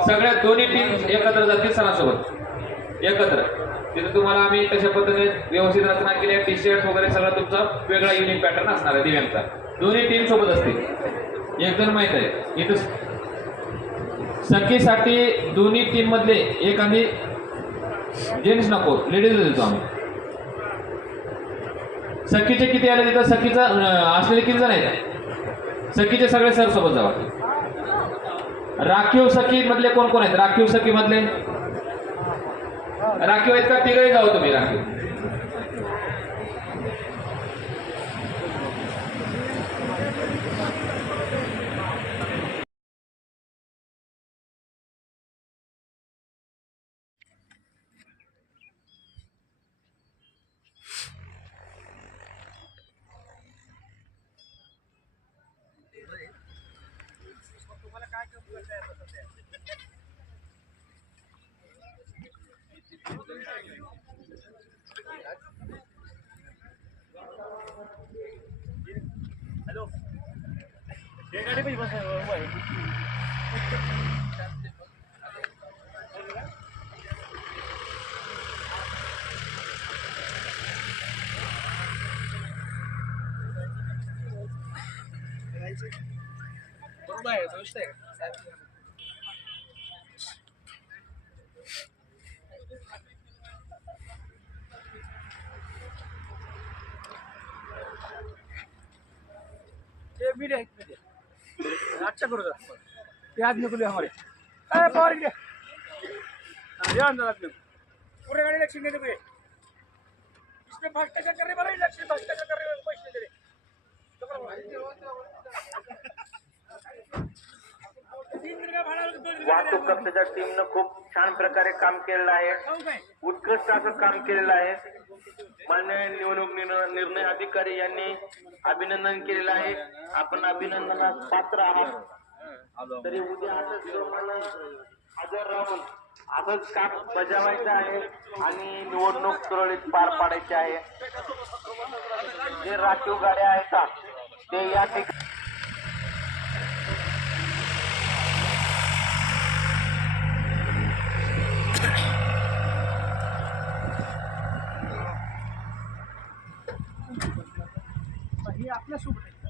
सगळ्या दोन्ही टीम एकत्र जातील सणासोबत एकत्र. तिथे तुम्हाला आम्ही तशा पद्धतीने व्यवस्थित रचना केली आहे. टी शर्ट वगैरे सगळं तुमचा वेगळा युनिक पॅटर्न असणार आहे दिव्यांचा. दोन्ही टीम सोबत असतील. एक जण माहित आहे इथं सखीसाठी दोन्ही टीम मधले एक आम्ही जेंट्स नको लेडीज देतो आम्ही. सखीचे किती आले तिथं सखीचा असलेले किती जण आहेत सखीचे सगळे सर सोबत जावा. राखीव सखी मधले कोण कोण आहेत राखीव सखी मधले राखीव आहेत का तिघही जाऊ तुम्ही राखीव. हॅलो हे गाडी पाहिजे बस बरोबर आहे समजतंय का. मीडिया अच्छा करो ये आदमी को ले हमारे पावर गिरे ध्यान दो आदमी पूरे गाड़ी इलेक्शन देते हुए इसमें भ्रष्टाचार करने वाले इलेक्शन भ्रष्टाचार करने वाले पैसे दे रहे. वाहतूक कक्षाच्या टीमनं खूप छान प्रकारे काम केलेलं आहे. उत्कृष्ट असं काम केलेलं आहे. माननीय निवडणूक निर्णय अधिकारी यांनी अभिनंदन केलेलं आहे. आपण अभिनंदनास पात्र आहात. तरी उद्या असंच जोमानं हजर राहून असंच काम बजावायचं आहे आणि निवडणूक सुरळीत पार पाडायची आहे. जे राखीव गाड्या आहेत ते या ठिकाणी आपल्या सोबत